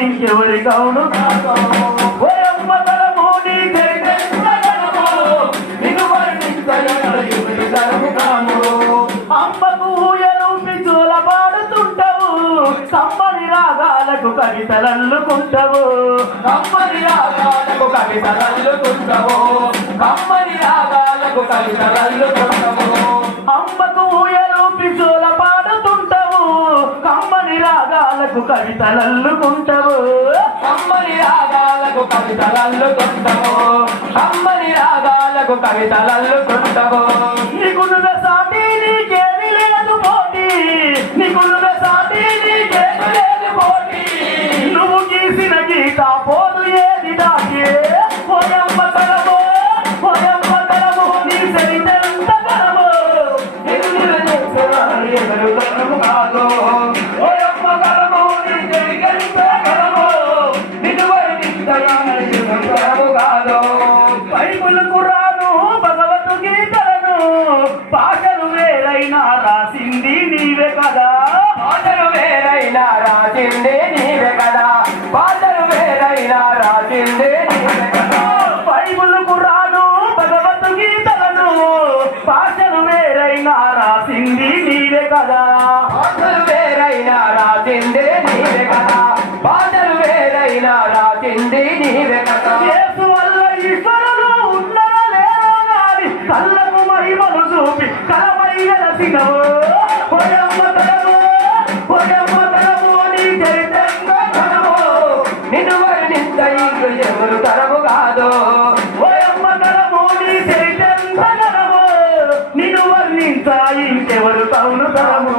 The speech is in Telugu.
ఇంకెవరి కౌను కాదో ఓయమ్మ తరము నీ చరిత్రము నిన్ను వర్ణించగలరు తరము కాము అమ్మకు ఊయలు పిచ్చుల పాడుతుంటావు కమ్మని రాగాలకు కవితలల్లుకుంటావు కమ్మని రాగాలకు కవితలల్లుకుంటావు కమ్మని రాగాలకు కవితలల్లుకుంటావు అమ్మకు ఊయలు పిచ్చుల పాడుతుంటావు కమ్మని రాగాలకు కవితలల్లుకుంటావు కమ్మని రాగాలకు కవితలల్లుకుంటావు కమ్మని రాగాలకు కవితలల్లుకుంటావు నీకున్న సాటి నీకేది లేదు పోటీ నీకున్న సాటి నీకేది లేదు పోటీ నువ్వు గీసిన గీత పోదు ఏది దాటి ఓయమ్మ తరము నీ సరితంత తరము ఎవరు తరము కాదు ఓయమ్మ తరము నీ సరితంత తరము నిన్ను వర్ణించగలరు కాదు బైబిల్ ఖురాను భగవద్గీతలను భాషలు వేరైనా రాసింది నీవే కదా భాషలు వేరైనా రాసింది నీవే కదా భాషలు వేరైనా రాసింది నీవే కదా బైబిల్ ఖురాను భగవద్గీతలను భాషలు వేరైనా రాసింది నీవే కదా భాషలు వేరైనా రాసింది నీవే కదా భాషలు వేరైనా రాసింది నీవే కదా యేసు వల్ల ఈశ్వరులు ఉన్నారా లేరా గాని కళ్ళకు మహిమను చూపి కలమై వెలసినవు ఓయమ్మ తరము నీ చరిత్రంగా తరము నిన్ను వర్ణించ ఇంకు ఎవరు తరము కాదు ఓయమ్మ తరము నీ చరిత్రంగా తరము నిన్ను వర్ణించ ఇంకెవరు తౌను తరము